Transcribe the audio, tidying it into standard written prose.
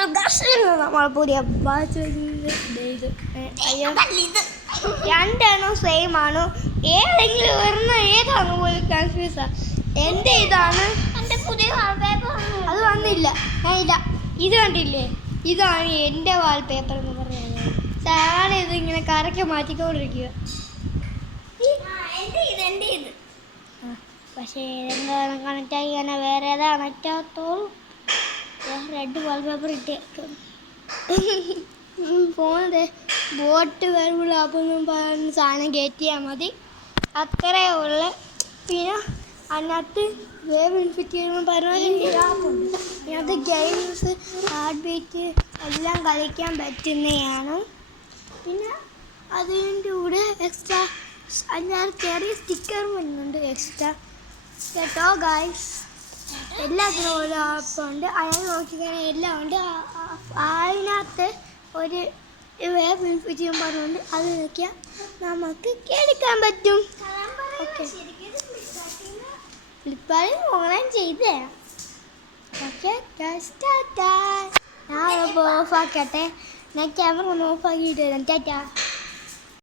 നമ്മൾ പുതിയ രണ്ടെണ്ണം സെയിം ആണ്. ഏതെങ്കിലും ഒരെണ്ണം ഏതാണ് പോലും കൺഫ്യൂസാ. എൻ്റെ ഇതാണ്, എൻ്റെ പുതിയ വാൾപേപ്പർ. അത് വന്നില്ല, ഇല്ല. ഇത് കണ്ടില്ലേ, ഇതാണ് എൻ്റെ വാൾപേപ്പർ എന്ന് പറഞ്ഞത്. സാറ് ഇത് ഇങ്ങനെ കറക്കി മാറ്റിക്കൊണ്ടിരിക്കുക. എൻ്റെ ഇത് പക്ഷേ ഏതെങ്കിലും കണക്റ്റ് ആക്കിയാൽ വേറെ ഏതാ കണക്റ്റ് ആകത്തോളൂ. റെഡ് വാൾപേപ്പർ ഇട്ടേക്കും. ഫോണിൻ്റെ ബോട്ട് വരുമ്പോൾ അപ്പൊന്നും പറഞ്ഞ സാധനം കയറ്റിയാൽ മതി, അത്രയേ ഉള്ളു. പിന്നെ അതിനകത്ത് വേവ് ഇൻഫിറ്റ് ചെയ്യുമ്പോൾ പറഞ്ഞുണ്ട്. അതിനകത്ത് ഗെയിംസ്, ഹാർട്ട് ബീറ്റ് എല്ലാം കളിക്കാൻ പറ്റുന്നതാണ്. പിന്നെ അതിൻ്റെ കൂടെ എക്സ്ട്രാ അതിനകത്ത് ചെറിയ സ്റ്റിക്കർ വരുന്നുണ്ട് എക്സ്ട്രാ കേട്ടോ ഗൈസ്. എല്ലാത്തിനും ഓരോ ആപ്പുണ്ട്, അയാൾ നോക്കിക്കഴിഞ്ഞാൽ എല്ലാം ഉണ്ട്. അതിനകത്ത് ഒരു വേവ് ഇൻഫിറ്റ് ചെയ്യുമ്പോൾ പറഞ്ഞുകൊണ്ട് അത് നോക്കിയാൽ നമുക്ക് എടുക്കാൻ പറ്റും. ഓക്കെ, ഫ്ലിപ്കാർട്ടിൽ ഓൺലൈൻ ചെയ്ത് തരാം. ഓക്കെ, ഞാൻ ഓഫാക്കട്ടെ. ഞാൻ ക്യാമറ ഒന്ന് ഓഫാക്കിയിട്ട് തരാം. ടാറ്റാ.